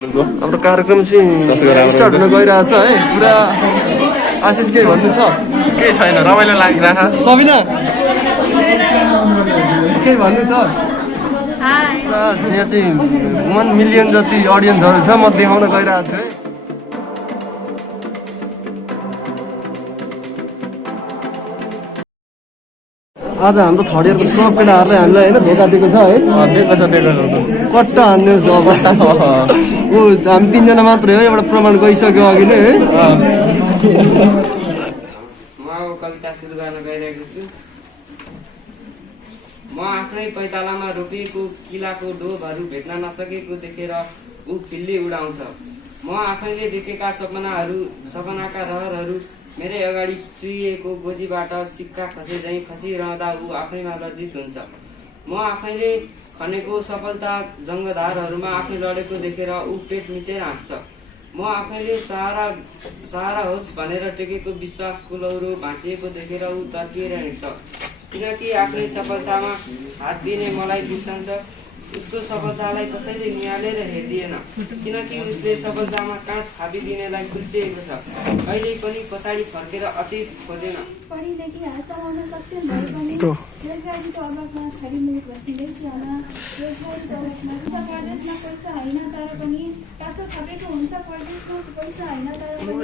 हाम्रो कार्यक्रम चाहिँ स्टार्ट हुन गइरहेछ है। पुरा आशिष केही भन्नु छ? केही छैन, रमाइलो लागिरहेको छ। सबिना केही भन्नु छ? यहाँ चाहिँ 1 मिलियन जति अडियन्सहरू छ, म देखाउन गइरहेको छु है। आज हाम्रो थर्ड इयरको सब केटाहरूले हामीलाई होइन धोका दिएको छ है। दिएको छ कट्टा हान्ने छ अब। ऊ हामी 3 जना मात्रै हो, एउटा प्रमाण गइसक्यो अघि नै है। म अब कविता सुरु गर्न गइरहेको छु। म आफ्नै पैतालामा रोपिएको किलाको डोबहरू भेट्न नसकेको देखेर ऊ खिल्ली उडाउँछ। म आफैले देखेका सपनाका रहरहरू मेरै अगाडि चुइएको गोजीबाट सिक्का खसे झैँ खसिरहँदा ऊ आफैमा लज्जित हुन्छ। म आफैले खनेको सफलता जङ्गधारहरूमा आफै लडेको देखेर ऊ पेट मिचेर हाँस्छ। म आफैले सहारा होस् भनेर टेकेको विश्वासको लौरो भाँचिएको देखेर ऊ तर्किएर हिँड्छ। किनकि आफ्नै सफलतामा हात दिने मलाई बिर्सन्छ। उसको सफलतालाई कसैले निहालेर हेर्दिएन, किनकि उसले सफलतामा काँध थापिदिनेलाई कुल्चिएको छ। कहिल्यै पनि पछाडि फर्केर अतीत खोजेन। पढिलेखी हासिल गर्न सक्षम भए पनि रोजगारीको अभावमा खरिमुख बसिँदैछु होला। रोजगारीको अभावमा परदेशमा पैसा होइन तर पनि कासो थपेको हुन्छ। परदेशमा पैसा होइन तर पनि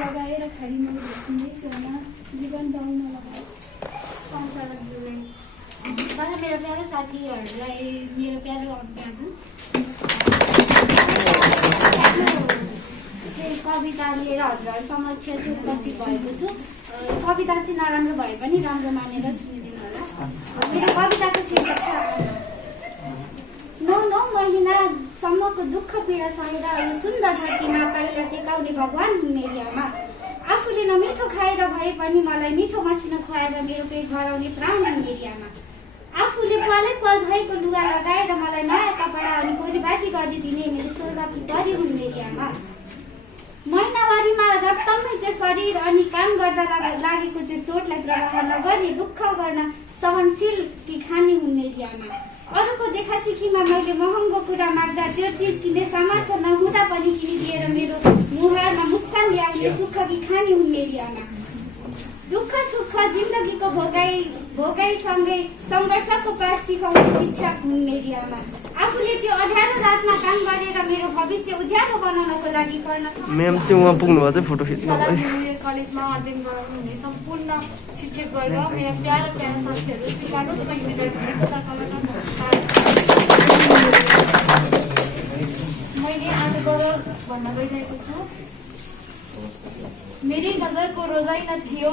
लगाएर खरिमुख बसिँदैछु होला। जीवन दाउन लगाएर संसार जुरे। तर मेरो प्यारो साथीहरूलाई मेरो प्यारो अभिभावक कविता लिएर हजुरहरू समक्ष चाहिँ उपस्थित भएको छु। कविता चाहिँ नराम्रो भए पनि राम्रो मानेर सुनिदिनु होला। मेरो कविताको शीर्षक छ 9 महिनासम्मको दुःख पीडा सहेर यो सुन्दर धरतीमा पाइला टेकाउने भगवान हुन् मेरी आमा। आफूले नमिठो खाएर भए पनि मलाई मिठो मसिनो खुवाएर मेरो पेट भराउने प्राण हुन् मेरी आमा। आफूले पलै पल भएको लुगा लगाएर मलाई नयाँ कपडा अनि कोरीबाटी गरिदिने मेरो सोलबाटी गरी हुन् मेरी आमा। महिनावारीमा रक्तमै त्यो शरीर अनि काम गर्दा लागेको त्यो चोटलाई प्रवाह नगर्ने दुःख गर्न सहनशील कि खाने हुन् मेरी आमा। अरूको देखासिखीमा मैले महँगो कुरा माग्दा त्यो चिज किन्ने सामर्थ्य नहुँदा पनि किनिदिएर मेरो मुहारमा मुस्कान ल्याउने सुख कि खाने हुन् मेरी आमा। दुःख सुख जिन्दगीको भोगाइसँगै सङ्घर्षको पाठ सिकाउने शिक्षक हुन् मेरी आमा। आफूले त्यो अँध्यारो रातमा काम गरेर मेरो भविष्य उज्यालो बनाउनको लागि गर्न म्याम चाहिँ उहाँ पुग्नु भएको चाहिँ फोटो खिच्नु है। कलेजमा अध्ययन गराउनुहुने सम्पूर्ण शिक्षकवर्ग, मेरा प्यारा साथीहरू स्वीकार्नुहोस् मैले आज गरौँ भन्न गइरहेको छु। मेरी नजर को रोजाई न थियो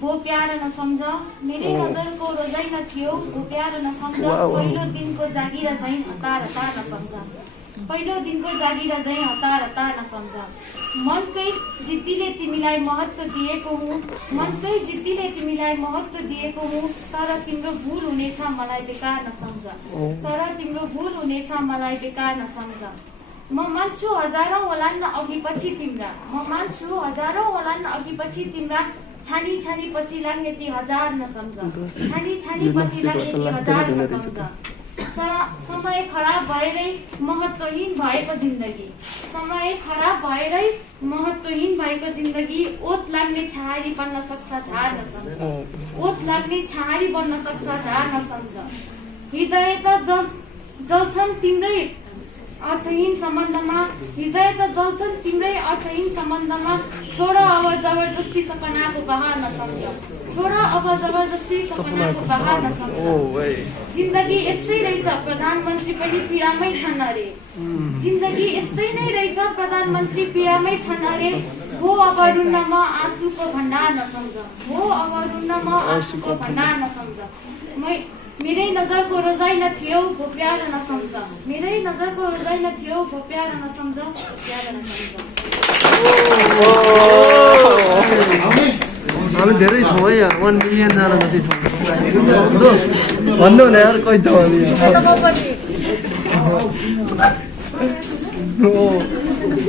वो प्यार न समझ। मेरी नजर को रोजाई न थियो वो प्यार न समझ। पहिलो दिनको जागिर झैँ हतार हतार न सम्झ। पहिलो दिनको जागिर झैँ हतार हतार न सम्झ। मनकै जिद्दीले तिमीलाई महत्त्व दिएको हुँ। मनकै जिद्दीले तिमीलाई महत्त्व दिएको हुँ। तर तिम्रो भुल हुनेछ मलाई बेकार न सम्झ। तर तिम्रो भुल हुनेछ मलाई बेकार न सम्झ। म मान्छु हजारौं होलान् अघि पछि तिम्रा। म मान्छु हजारौं होलान् अघि पछि तिम्रा। छानी छानी पछि लाग्ने ती हजार न सम्झ। छानी छानी पछि लाग्ने ती हजार न सम्झ। समय खराब भएरै महत्त्वहीन भएको जिन्दगी। समय खराब भएरै महत्त्वहीन भएको जिन्दगी। ओत लाग्ने छहारी बन्न सक्छ झार न सम्झ। ओत लाग्ने छहारी बन्न सक्छ झार न सम्झ। हृदय त जल्छन् तिम्रै अर्थहीन सम्बन्धमा। हृदय त जल्छन् तिम्रै अर्थहीन सम्बन्धमा। छोड अब जबरजस्ती सपनाको बहार न सम्झ। छोड अब जबरजस्ती सपनाको बहार न सम्झ। जिन्दगी यस्तै रहेछ प्रधानमन्त्री पनि पीडामै छन् अरे। जिन्दगी यस्तै नै रहेछ प्रधानमन्त्री पीडामै छन् अरे। हो अब रुन्नमा आँसुको भण्डार न सम्झ। हो अब रुन्नमा आँसुको भण्डार न सम्झ। मेरै नजरको रोजाइ न थियो वो प्यार न सम्झ। मेरै नजरको रोजाइ न थियो वो प्यार न सम्झ। प्यार न सम्झ। हामी धेरै छौँ है, 1 मिलियन जना जति छौँ। भन्नु न यार कति छौँ हामी।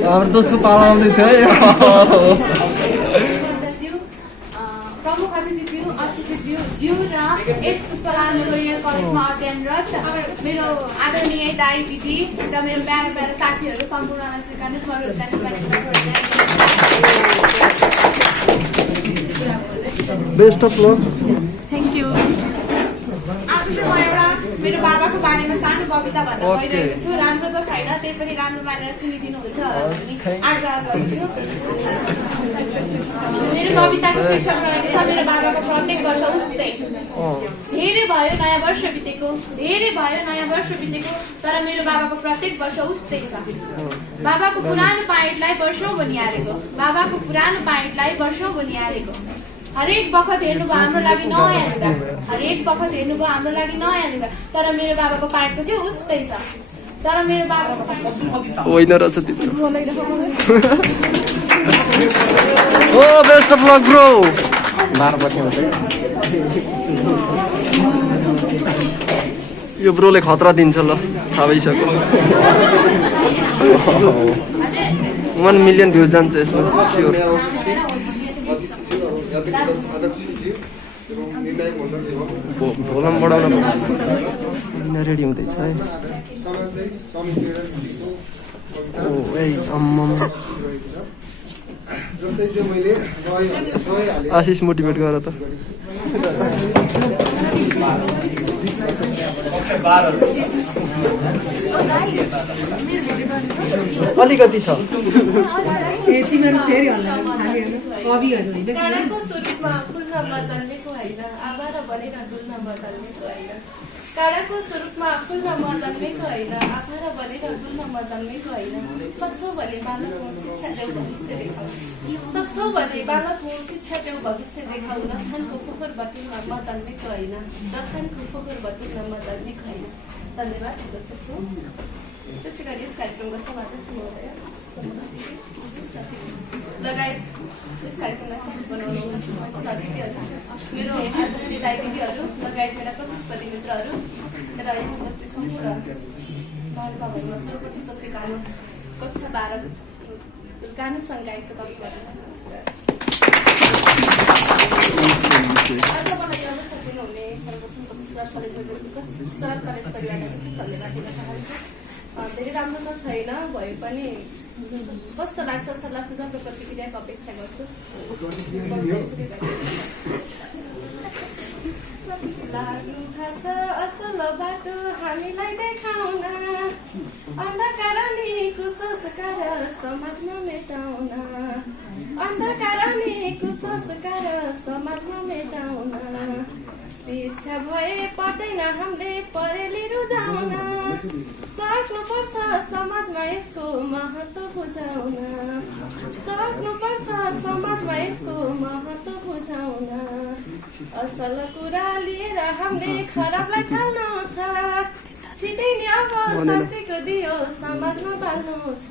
हाम्रो दोस्रो पाला आउँदैछ है। प्रमुख अतिथिज्यू ज्यू र एस पुष्पलाल मेमोरियल कलेजमा अध्ययनरत मेरो आदरणीय दाइ दिदी र मेरो प्यारा प्यारा साथीहरू सम्पूर्णलाई स्वीकार्नुहोस् म रोजगारी best of lock. Thank you. आज चाहिँ म एउटा मेरो बाबाको बारेमा सानो कविता भन्न गइरहेको छु। राम्रो त छैन, त्यही पनि राम्रो मानेर सुनिदिनुहुन्छ होला भनी आग्रह गर्छु। मेरो कविताको शीर्षक रहेको छ मेरो बाबाको प्रत्येक वर्ष उस्तै। धेरै भयो नयाँ वर्ष बितेको, धेरै भयो नयाँ वर्ष बितेको, तर मेरो बाबाको प्रत्येक वर्ष उस्तै छ। बाबाको पुरानो पाइटलाई वर्षौँ बनिहालेको, बाबाको पुरानो पाइटलाई वर्षौँ बनिहालेको। हरेक बखत हेर्नुभयो हाम्रो लागि नयाँ लुगा, हरेक बखत हेर्नुभयो हाम्रो लागि नयाँ लुगा, तर मेरो बाबाको पाइटको चाहिँ उस्तै छ। तर मेरो बाबाको होइन रहेछ त्यो। ओ बेस्ट अफ लक ब्रो। 12 बजे हुन्छ यो ब्रोले खतरा दिन्छ ल, थाहा भइसक्यो। 1 मिलियन भ्युज जान्छ यसमा स्योर। भोलम बढाउन रेडी हुँदैछ है। ओ ए अम्म आशिष मोटिभेट गर त। अलिकति छ काँडाको स्वरूपमा फुल्नमा जन्मेको होइन, आमा र भनेर डुल्नमा जन्मेको होइन। काँडाको स्वरूपमा फुल्नमा जन्मेको होइन, आमा र भनेर डुल्नमा जन्मेको होइन। सक्छौ भने बालकको शिक्षा देऊ भविष्य देखाऊ, सक्छौ भने बालकको शिक्षा देऊ भविष्य देखाऊ। रक्षणको फोहोर बटुलमा म जन्मेको होइन, रक्षणको फोहोर बटुलमा म जन्मेको होइन। धन्यवाद, सक्छु। त्यसै गरी यस कार्यक्रमको समाधान महोदय विशिष्ट अतिथि लगायत यस कार्यक्रमलाई सफल बनाउनु जस्तो सम्पूर्ण अतिथिहरू, मेरो आदरणीय दाइ दिदीहरू लगायत मेरा प्रतिस्पर्धी मित्रहरू र यहाँ उपस्थित सम्पूर्ण महानुभावहरूमा सर्वप्रथम त स्वीकार्नुहोस् कक्षा 12 गाना सङ्घायकको तर्फबाट नमस्कार। आज मलाई गर्न सक्नुहुने सर्वप्रथम पुष्पलाल कलेज परिवारलाई विशेष धन्यवाद दिन चाहन्छु। धेरै राम्रो त छैन भए पनि कस्तो लाग्छ सल्लाह सुझावको प्रतिक्रियाको अपेक्षा गर्छु। लाग्नु छ असल बाटो हामीलाई देखाउन, अन्धकार अनि कुसंस्कार समाजमा मेटाउन, अन्धकार अनि कुसंस्कार समाजमा मेटाउन। शिक्षा भए पर्दैन हामीले पढेली रुझाउन, सक्नुपर्छ समाजमा यसको महत्त्व बुझाउन, सक्नुपर्छ समाजमा यसको महत्त्व बुझाउन। असल कुरा लिएर हामीले खराबलाई टाल्नु छ, छिटै नै अब शान्तिको दियो समाजमा बाल्नु छ,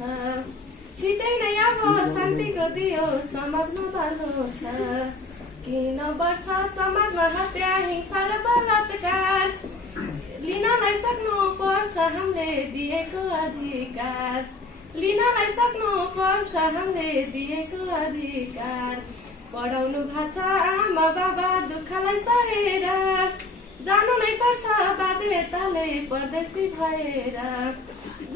छिटै नै अब शान्तिको दियो समाजमा बाल्नु छ। किन बढ्छ समाजमा हत्या हिंसा र बलात्कार, लिनलाई सक्नु पर्छ हामीले दिएको अधिकार, लिनलाई सक्नु पर्छ हामीले दिएको अधिकार। पढाउनु भएको छ आमा बाबा दुःखलाई सहेर, जानु नै पर्छ बाध्यताले परदेशी भएर,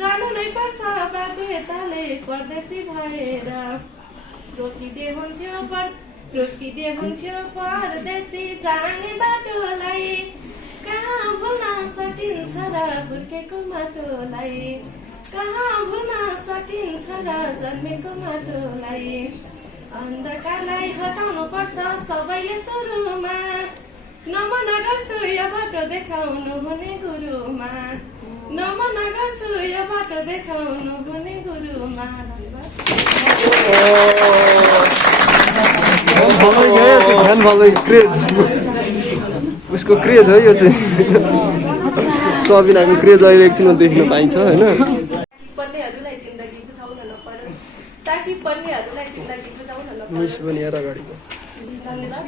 जानु नै पर्छ बाध्यताले परदेशी भएर। रोकिदिए हुन्थ्यो परदेशी जाने बाटोलाई, कहाँ भुल्न सकिन्छ र हुर्केको माटोलाई, कहाँ भुल्न सकिन्छ र जन्मेको माटोलाई। अन्धकारलाई हटाउनु पर्छ सबैले सुरुमा, नमन गर्छु यो बाटो देखाउनु हुने गुरुमा, नमन गर्छु यो बाटो देखाउनु हुने गुरुमा। क्रेज उसको क्रेज है यो चाहिँ। सबिनाको क्रेज अहिले एकछिनमा देख्न पाइन्छ होइन। पढ्नेहरूलाई जिन्दगी बुझाउन नपरोस्, ताकि पढ्नेहरूलाई जिन्दगी बुझाउन नपरोस्। मिस बनिएर अगाडिको धन्यवाद।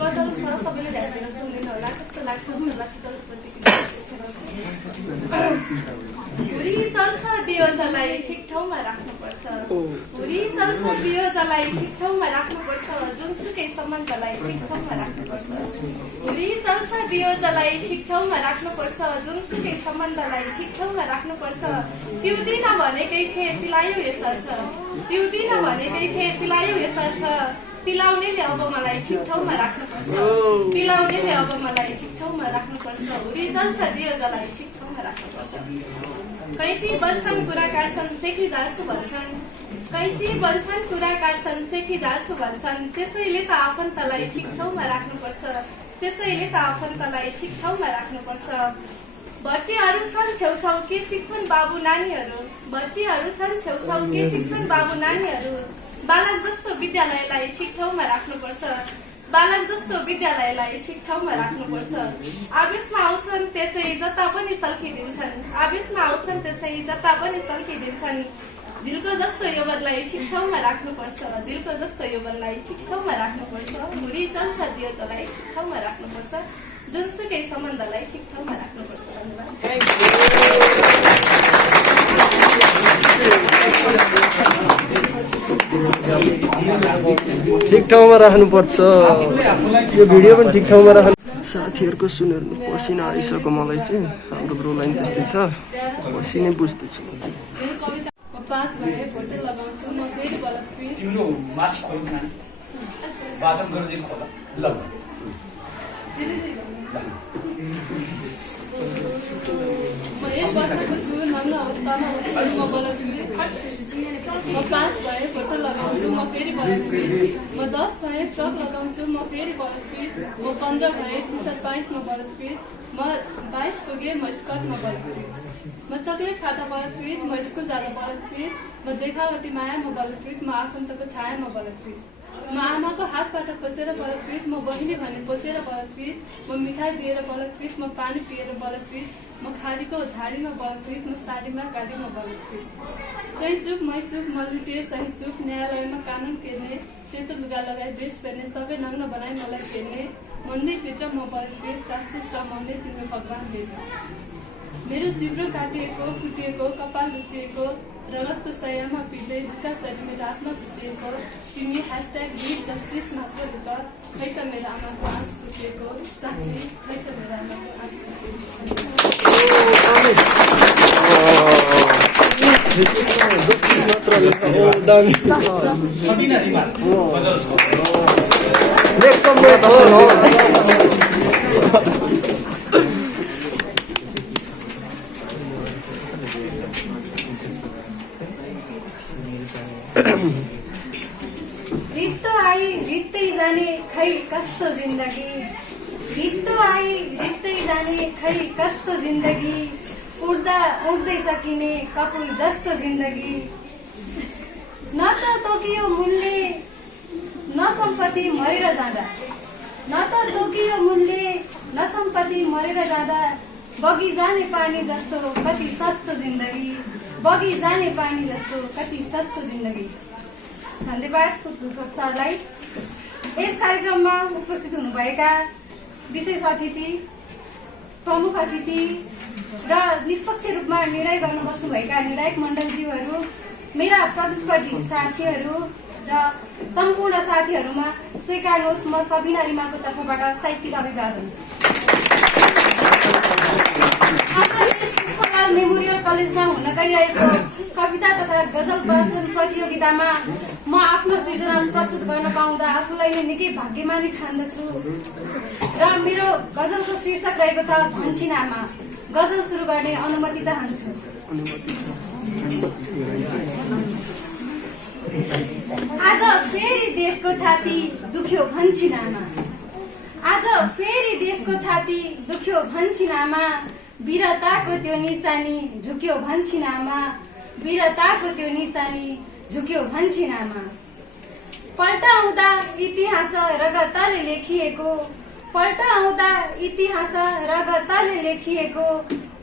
गजल छ सबैले ध्यान दिएर सुनिदिनु होला कस्तो लाग्छ छोलाछी चलचल्तीको हुरी चल्छ दियो जलाई ठिक ठाउँमा राख्नुपर्छ हुरी चल्छ दियो जलाई ठिक ठाउँमा राख्नुपर्छ जुनसुकै सम्बन्धलाई ठिक ठाउँमा राख्नुपर्छ हुरी चल्छ दियो जलाई ठिक ठाउँमा राख्नुपर्छ जुनसुकै सम्बन्धलाई ठिक ठाउँमा राख्नुपर्छ पिउँदिन भनेकै थिए पिलायो यसर्थ पिउँदिन भनेकै थिए पिलायो यसर्थ पिलाउनेले अब मलाई ठिक ठाउँमा राख्नुपर्छ पिलाउनेले अब मलाई ठिक ठाउँमा राख्नुपर्छ हुरी चल्छ दियो जलाई ठिक ठाउँमा राख्नुपर्छ कैची बन्छन् कुरा काट्छन् सेकी जाल्छु भन्छन् कैची बन्छन् कुरा काट्छन् सेकी जाल्छु भन्छन् त्यसैले त आफन्तलाई ठिक ठाउँमा राख्नुपर्छ त्यसैले त आफन्तलाई ठिक ठाउँमा राख्नुपर्छ भट्टीहरू छन् छेउछाउ के सिक्छन् बाबु नानीहरू भट्टीहरू छन् छेउछाउ के सिक्छन् बाबु नानीहरू बालक जस्तो विद्यालयलाई ठिक ठाउँमा राख्नुपर्छ बालक जस्तो विद्यालयलाई ठिक ठाउँमा राख्नुपर्छ आवेशमा आउँछन् त्यसै जता पनि सल्किदिन्छन् आवेशमा आउँछन् त्यसै जता पनि सल्किदिन्छन् झिल्को जस्तो यौवनलाई ठिक ठाउँमा राख्नुपर्छ झिल्को जस्तो यौवनलाई ठिक ठाउँमा राख्नुपर्छ हुरी चल्छ दियो जलाई ठिक ठाउँमा राख्नुपर्छ जुनसुकै सम्बन्धलाई ठिक ठाउँमा राख्नुपर्छ धन्यवाद ठिक ठाउँमा राख्नुपर्छ यो भिडियो पनि ठिक ठाउँमा राख्नु साथीहरूको सुनेर पसिना आइसक्यो मलाई चाहिँ हाम्रो ब्रो लाइन त्यस्तै छ पसिनै बुझ्दैछु तिम्रो मासी खोल्नु नानी वाचन गरेर खोला ल म 1 वर्षको छु नग्न अवस्थामा म 5 भए फोटो लगाउँछु म फेरि बलदपिट म 10 भए फ्रक लगाउँछु म फेरि बलदपिट म 15 भए टी सर्ट प्यान्टमा बलदपिट म 22 पुगे म स्कर्टमा बलदपिट म चक्लेट खाता बलदपिट म स्कुल जाँदा बलदपिट म देखावटी मायामा बलदपिट म आफन्तको छायामा बलदपिट म आमाको हातबाट खोसेर बलदपिट म बहिनी भने पोसेर बलदपिट म मिठाई दिएर बलदपिट म पानी पिएर बलदपिट म खाडीको झाडीमा बलदपिट म साडीमा गाडीमा बलदपिट कहीँ चुप मै चुप म लुटे सही चुप न्यायालयमा कानुन केर्ने सेतो लुगा लगाई देश फेर्ने सबै नग्न बनाई मलाई फेर्ने मन्दिरभित्र म बलदपिट राक्षस रमाउने तिम्रो भगवान देव मेरो जिब्रो काटिएको कुटिएको कपाल लुसिएको रगतको सयमा पिट्दै जुका शरीर मेरो आत्मा चुसिएको तिमी #बिग जस्टिस मात्र लुक खै त मेरो आमाको आँस पुसेको साँच्चै खै त मेरो आमाको आँस रित्तो आई रित्तै जाने खै कस्तो जिन्दगी रित्तो आई रित्तै जाने खै कस्तो जिन्दगी उड्दा उड्दै सकिने कपुल जस्तो जिन्दगी न त तोकियो मूल्य न सम्पत्ति मरेर जाँदा न त तोकियो मूल्य न सम्पत्ति मरेर जाँदा बगी जाने पानी जस्तो कति सस्तो जिन्दगी बगी जाने पानी जस्तो कति सस्तो जिन्दगी धन्यवाद पुष्प सरलाई यस कार्यक्रममा उपस्थित हुनुभएका विशेष अतिथि प्रमुख अतिथि र निष्पक्ष रूपमा निर्णय गर्न बस्नुभएका निर्णायक मण्डलज्यूहरू मेरा प्रतिस्पर्धी साथीहरू र सम्पूर्ण साथीहरूमा स्वीकार्नुहोस् म सबिना रिमाको तर्फबाट साहित्यिक अभिवादन पुष्पलाल मेमोरियल कलेजमा हुन गइरहेको कविता तथा गजल वाचन प्रतियोगितामा म आफ्नो सृजना प्रस्तुत गर्न पाउँदा आफूलाई नै निकै भाग्यमानी ठान्दछु र मेरो गजलको शीर्षक रहेको छ भन्छिनामा गजल सुरु गर्ने अनुमति चाहन्छु आज फेरि देशको छाती दुख्यो भन्छिनामा आज फेरि देशको छाती दुख्यो भन्छिनामा वीरताको त्यो निशानी झुक्यो भन्छिनामा वीरताको त्यो निशानी झुक्यो भन्छिनामा पल्टाउँदा इतिहास रगतले लेखिएको पल्टाउँदा इतिहास रगतले लेखिएको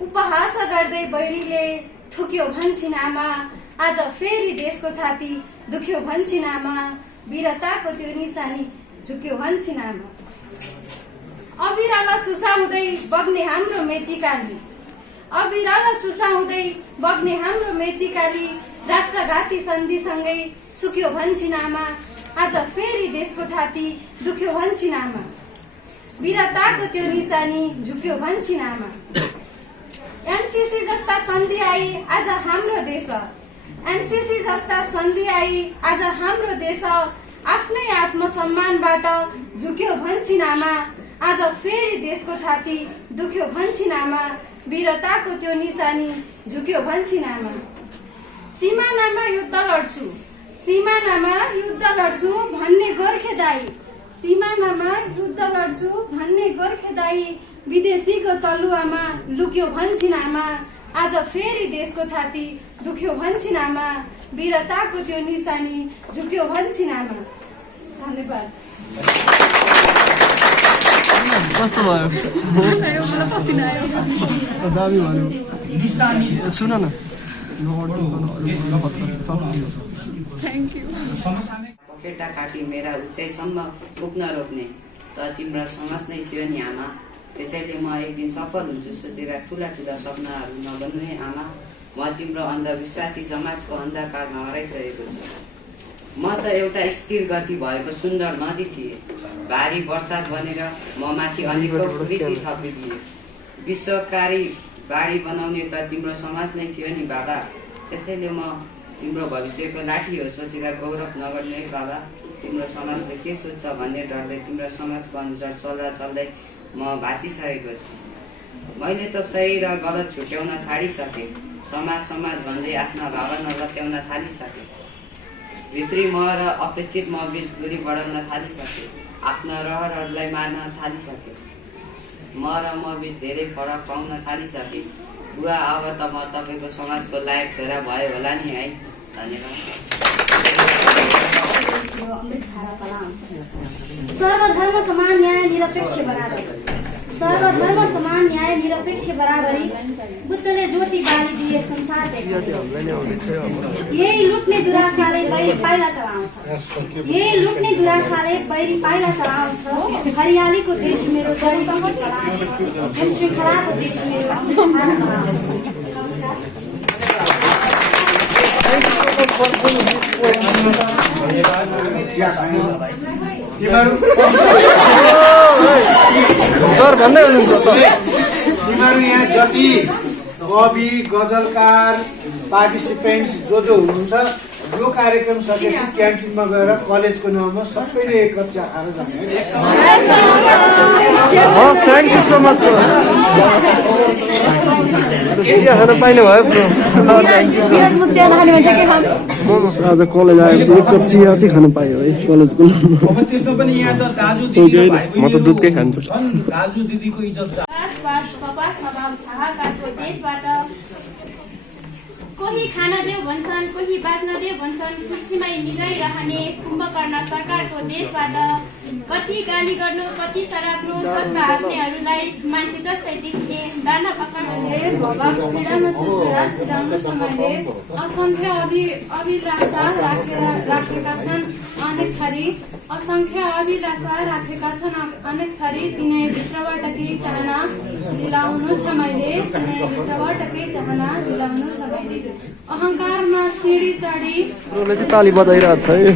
उपहास गर्दै बैरीले थुक्यो भन्छिनामा आज फेरि देशको छाती दुख्यो भन्छिनामा वीरताको त्यो निशानी झुक्यो भन्छिनामा अबिरल सुसाउँदै बग्ने हाम्रो मेचीकाली, अबिरल सुसाउँदै बग्ने हाम्रो मेचीकाली, राष्ट्रघाती सन्धिसँगै सुक्यो भन्छिनामा, आज फेरि देशको छाती दुख्यो भन्छिनामा, वीरताको त्यो निशानी झुक्यो भन्छिनामा। एमसीसी जस्ता सन्धि आई आज हाम्रो देश, एमसीसी जस्ता सन्धि आई आज हाम्रो देश, आफ्नै आत्मसम्मानबाट झुक्यो भन्छिनामा, आज फेरि देशको छाती दुख्यो भन्छिनामा, वीरताको त्यो निशानी झुक्यो भन्छिनामा। सीमानामा युद्ध लड्छु, सीमानामा युद्ध लड्छु भन्ने गोर्खे दाई, सीमानामा युद्ध लड्छु भन्ने गोर्खे दाई, विदेशीको तलुवामा लुक्यो भन्छिनामा, आज फेरि देशको छाती दुख्यो भन्छिनामा, वीरताको त्यो निशानी झुक्यो भन्छिनामा। धन्यवाद। कस्तो भयो? दामी भयो। सुन न पखेटा काटी मेरा उचाइसम्म पुग्न रोक्ने त तिम्रो समाज नै थियो नि आमा, त्यसैले म एक दिन सफल हुन्छु सोचेर ठुला ठुला सपनाहरू नबन्नु है आमा। म तिम्रो अन्धविश्वासी समाजको अन्धकारमा हराइसकेको छु। म त एउटा स्थिर गति भएको सुन्दर नदी थिएँ, भारी वर्षात बनेर म माथि अनेकौं कृति थपिदिए। विश्वकारी बाढी बनाउने त तिम्रो समाज नै थियो नि बाबा, त्यसैले म तिम्रो भविष्यको लाठी हो सोचेर गौरव नगर्ने है बाबा। तिम्रो समाजले के सोच्छ भन्ने डरले तिम्रो समाजको अनुसार चल्दा चल्दै म बाँचिसकेको छु। मैले त सही र गलत छुट्याउन छाडिसकेँ, समाज समाज भन्दै आफ्ना भावना लट्याउन थालिसकेँ। भित्री म र अपेक्षित म बीच दूरी बढाउन थालिसकेँ, आफ्ना रहरहरूलाई मार्न थालिसकेँ। म र म बीच धेरै फरक पाउन थालिसकेँ। बुवा अब त म तपाईँको समाजको लायक छोरा भयो होला नि है। धन्यवाद। सर्वधर्म समान न्याय निरपेक्ष बराबरी, सर्वधर्म समान न्याय निरपेक्ष बराबरी, बुद्धले ज्योति बालिदिए संसार यही लुट्ने दुरासाले बैरी पाइला चलाउँछ, यही लुट्ने दुरासाले बैरी पाइला चलाउँछ। हरियालीको देश मेरो जडीबुटी फलाउँछ, श्रृङ्खलाको देश मेरो नमस्कार। सर भन्दै हुनुहुन्छ तिमीहरू यहाँ जति कवि गजलकार पार्टिसिपेन्ट्स जो हुनुहुन्छ यो कार्यक्रम सकेपछि क्यान्टिनमा गएर कलेजको नाउँमा सबैले एक कप चिया खाएर जाने। Thank you so much sir. चिया खान पाइनु भयो ब्रो। आज कलेज आएपछि एक कप चिया चाहिँ खानु पायो है कलेजको। त्यसमा पनि यहाँ त दाजु दिदी म त दुधकै खान्छु। दाजु दिदीको इज्जत कोही खान देऊ भन्छन्, कोही बाँच्न देऊ भन्छन्, कुर्सीमै मिलाइरहने कुम्भकर्ण सरकारको देशबाट कति गाली गर्नु, कति सराप्नु, सत्ता हाँस्नेहरूलाई मान्छे जस्तै देख्ने दाना पकाउने पीडामा चुचुरा छिराउनु छ मैले, असङ्ख्य अभिलाषा राखेका छन् अनेक थरी, असङ्ख्य अभिलाषा राखेका छन् अनेक थरी, तिनै भित्रबाट केही चाहना दिलाउनु छ मैले, तिनै भित्रबाट केही चाहना दिलाउनु छ मैले। अहङ्कारमा सिडी चढी ताली बजाइरहेको छ है।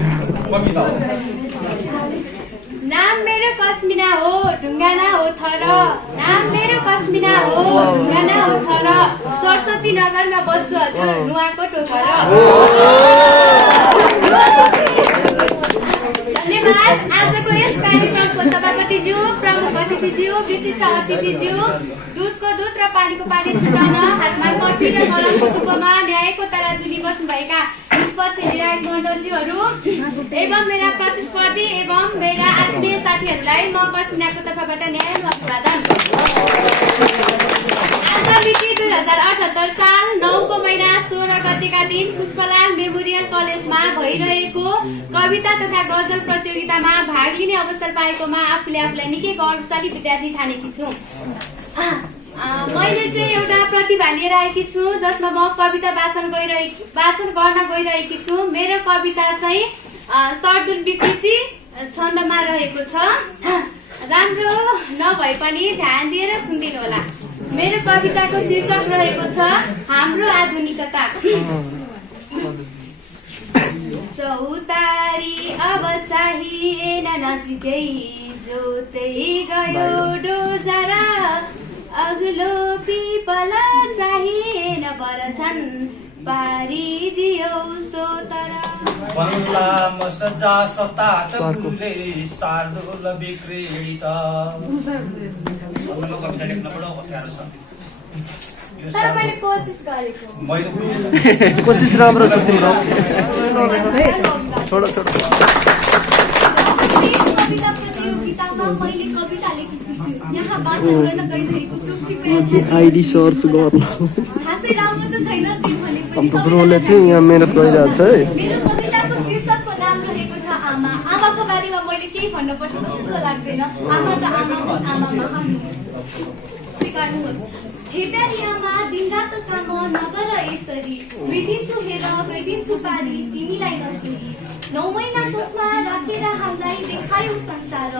नाम मेरो कस्मिना हो ढुङ्गाना हो थर, नाम मेरो कस्मिना हो ढुङ्गाना हो थर, सरस्वती नगरमा बस्छु हजुर नुहाको टोकर। धन्यवाद। आजको यस कार्यक्रमको सभापतिज्यू, प्रमुख अतिथिज्यू, विशिष्ट अतिथिज्यू, दुधको दुध र पानीको पानी छुटाउन हातमा कपी र कलमको टुप्पोमा न्यायको तराजु बस्नुभएका निष्पक्ष निर्णायक मण्डलज्यूहरू एवं मेरा प्रतिस्पर्धी एवं मेरा आत्मीय साथीहरूलाई म कस्मिनाको तर्फबाट न्यायमा अभिवादन। आज मिति 2078 साल 9 महिना 16 गतेका दिन पुष्पलाल मेमोरियल कलेजमा भइरहेको कविता तथा गजल प्रतियोगितामा भाग लिने अवसर पाएकोमा आफूले आफूलाई निकै गौरवशाली विद्यार्थी ठानेकी छु। मैले चाहिँ एउटा प्रतिभा लिएर आएकी छु जसमा म कविता वाचन गर्न गइरहेकी छु। मेरो कविता चाहिँ सर्दुल विकृति छन्दमा रहेको छ राम्रो नभए पनि ध्यान दिएर सुनिदिनु होला। मेरो कविताको शीर्षक रहेको छ हाम्रो आधुनिकता। चौतारी अब चाहिएन नजिकै, जोतै गयो डोजर, अग्लो पिपला चाहिएन बरछन्, पारिदियो सोतर। बंगला मसजा सतात बुले शार्दूल विक्रीडित। सबैको कविता लेख्न बडो अप्ठ्यारो छ। तर मैले कोसिस गरेको। मैले कोसिस राम्रो छ तिम्रो। छोडो छोडो। कविता प्रतियोगितामा मैले कविता लेखेको छु। यहाँ वाचन गर्न गइरहेको छु। आइडी सर्च गर्नु। खासै राम्रो त छैन जे भने पनि हाम्रो ब्रोले चाहिँ यहाँ मेहनत गरिरहेको छ है। मेरो कविताको शीर्षकको नाम रहेको छ आमा। आमाको बारेमा मैले केही भन्नुपर्छ जस्तो लाग्दैन। आमा त आमा हुन्, आमा महान हुन्। स्वीकार्नुहोस्। हे प्यारी आमा, दिनरात काम नगर यसरी, गइदिन्छु हेर गइदिन्छु पारी, तिमीलाई नसुरी। 9 महिना कोखमा राखेर हामीलाई देखायौ संसार,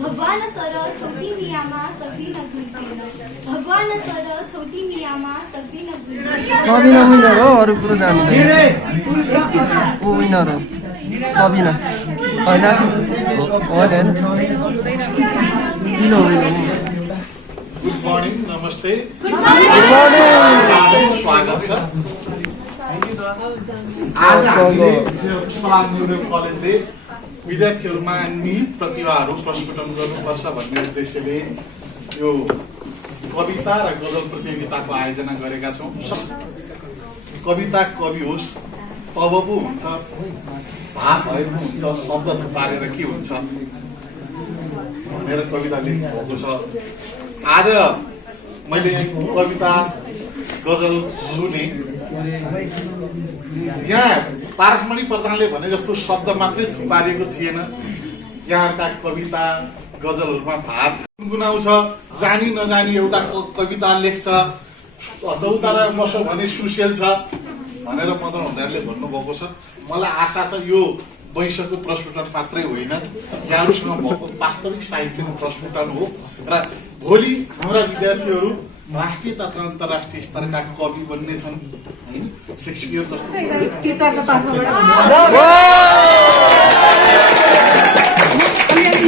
भगवान सर छौ तिमी आमा सक्दिन भुल्दिन, भगवान सर छौ तिमी आमा सक्दिन भुल्दिन। सबिना विनर हो, अरू कुरो जान्दैन। ओ विनर हो सबिना होइन होइन किन होइन। गुड मर्निङ, नमस्ते, गुड मर्निङ, स्वागत छ। आज हामीले सलाम मेमोरियल कलेजले विद्यार्थीहरूमा निहित प्रतिभाहरू प्रस्फुटन गर्नुपर्छ भन्ने उद्देश्यले यो कविता र गजल प्रतियोगिताको आयोजना गरेका छौँ। कविता कवि होस् तब पो हुन्छ, भाव भएको हुन्छ, शब्द थुपारेर के हुन्छ भनेर कविता लेख्नुभएको छ। आज मैले कविता गजल सुने। यहाँ पारसमणि प्रधानले भने जस्तो शब्द मात्रै थुपारिएको थिएन। यहाँका कविता गजलहरूमा भाव गुनगुनाउँछ, जानी नजानी एउटा कविता लेख्छ, चौतारा बसो भने सुशील छ भनेर मदन हुँदाहरूले भन्नुभएको छ। मलाई आशा छ यो वैश्यको प्रस्फुटन मात्रै होइन, यहाँहरूसँग भएको वास्तविक साहित्यको प्रस्फुटन हो र भोलि हाम्रा विद्यार्थीहरू राष्ट्रिय तथा अन्तर्राष्ट्रिय स्तरका कवि बन्ने छन्। शेक्सपियर जस्तो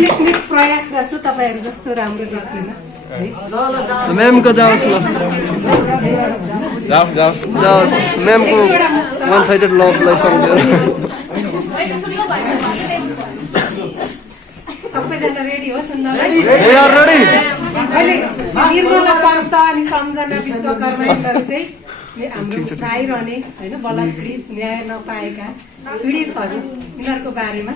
लेख्ने प्रयास गर्छु। तपाईँहरू जस्तो राम्रो लेख्दिन। म्यामको जाओस् ल, जाओस् म्यामको वान साइडेड लभलाई सम्झेर। सबैजना रेडी हो सुन्नलाई? रेडी। निर्मला पन्त अनि सम्झना विश्वकर्मा यिनीहरू चाहिँ हाम्रो आइरहने होइन बलात्कृत न्याय नपाएका पीडितहरू यिनीहरूको बारेमा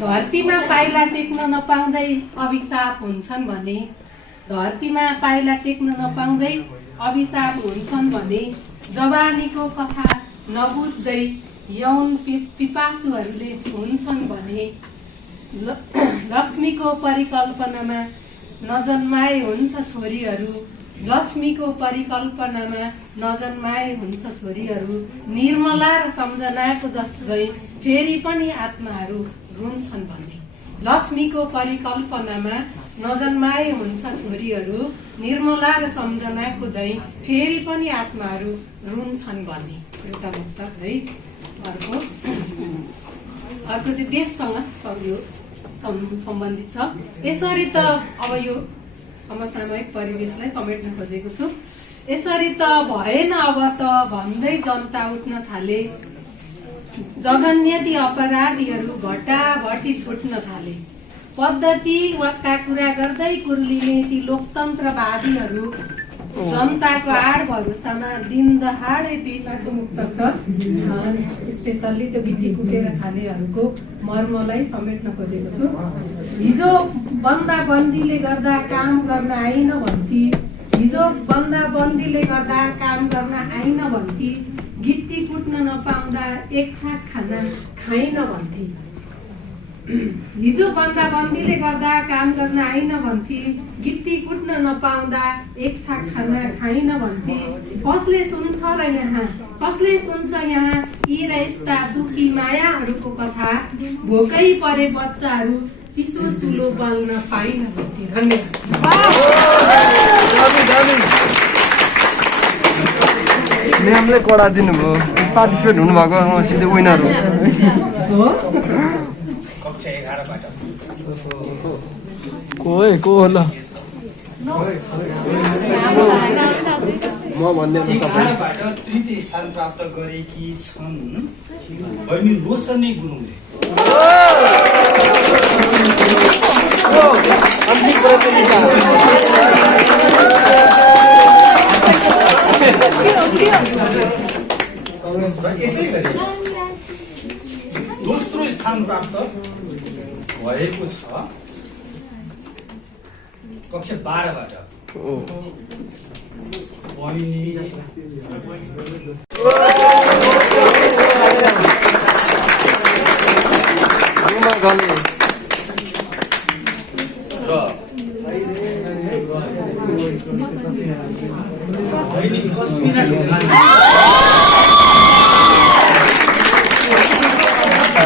धरतीमा पाइला टेक्न नपाउँदै अभिशाप हुन्छन् भने, धरतीमा पाइला टेक्न नपाउँदै अभिशाप हुन्छन् भने, जवानीको कथा नबुझ्दै यौन पिपासुहरूले छुन्छन् भने, लक्ष्मीको परिकल्पनामा नजन्माए हुन्छ छोरीहरू, लक्ष्मीको परिकल्पनामा नजन्माए हुन्छ छोरीहरू, निर्मला र सम्झनाको जस्तै फेरि पनि आत्माहरू रुन्छन् भने, लक्ष्मीको परिकल्पनामा नजन्माए हुन्छ छोरीहरू, निर्मला र सम्झनाको झै फेरि पनि आत्माहरू रुन्छन् भने। एउटा मुक्तक है। अर्को चाहिँ देशसँग सम्बन्धित छ। यसरी त अब यो समसामयिक परिवेशलाई समेट्न खोजेको छु। यसरी त भएन अब त भन्दै जनता उठ्न थाले, जघन्य ती अपराधीहरू भट्टाभट्टी छुट्न थाले, पद्धति का कुरा गर्दै कुर्लिने ती लोकतन्त्रवादीहरू जनताको आड भरोसामा दिन दहाडै देशको मुक्त छ। स्पेसल्ली त्यो बिटी कुटेर खानेहरूको मर्मलाई समेट्न खोजेको छु। हिजो बन्दाबन्दीले गर्दा काम गर्न आइन भन्थे, हिजो बन्दाबन्दीले गर्दा काम गर्न आइन भन्थे, गिट्टी कुट्न नपाउँदा एक छाक खाना खाइन भन्थे, हिजो बन्दाबन्दीले गर्दा काम गर्न आइन भन्थे, गिट्टी कुट्न नपाउँदा एक छाक खाना खाइन भन्थे। कसले सुन्छ र यहाँ, कसले सुन्छ यहाँ यी र यस्ता दुखी मायाहरूको कथा। भोकै परे बच्चाहरू चिसो चुलो बल्न पाइन भन्थे। धन्यवाद। म्यामले कडा दिनुभयो, पार्टिसिपेट हुनुभएको सिधै विनर हो। कक्षा 11 बाट को होला म भन्ने 11 बाट तृतीय स्थान प्राप्त गरेकी छन् बहिनी रोशनी गुरुङले। यसै गरी दोस्रो स्थान प्राप्त भएको छ कक्षा 12 बाट बहिनी र बहिनी कस्मिना ढुङ्गानी।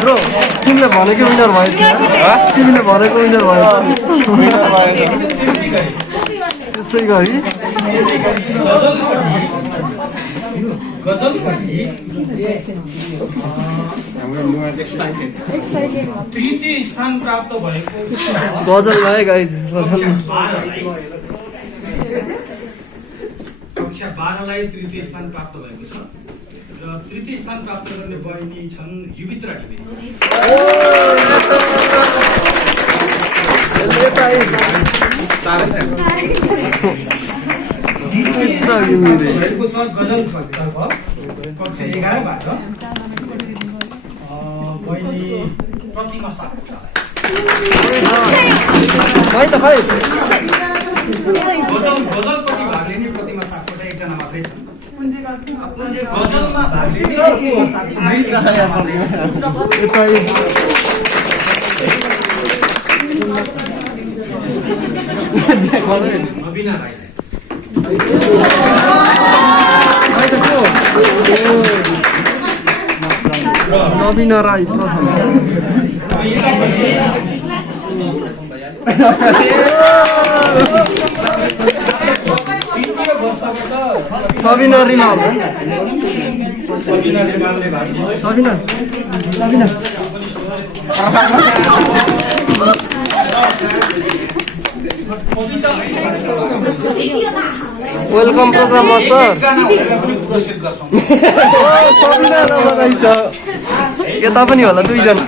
ब्रो तिमीले भनेको विनर भयो, तिमीले भनेको विनर भयो। त्यसै गरी गजलपट्टि तृतीय स्थान प्राप्त भएको छ गजल गाए गाइज कक्षा 12 लाई तृतीय स्थान प्राप्त भएको छ र तृतीय स्थान प्राप्त गर्ने बहिनी छन् युवित्रा ढिमिरे। भएको छ गजलतर्फ कक्षा 11 बाट बहिनी प्रतिमा सापकोटालाई। गजलपट्टि भाग लिने प्रतिमा सापकोटा एकजना मात्रै छन्। गजलमा भाग लिने प्रतिमा सापकोटा एकजना मात्रै छन्। नबिना राईलाई। नबिना राई प्रथम। सबिना रिमाल। सबिना रिमालले भाग लिने। सबिना वेलकम प्रोग्राम हो सर। पुरस्कृत गर्छौँ। सबिना नबनाइछ, यता पनि होला 2 जना।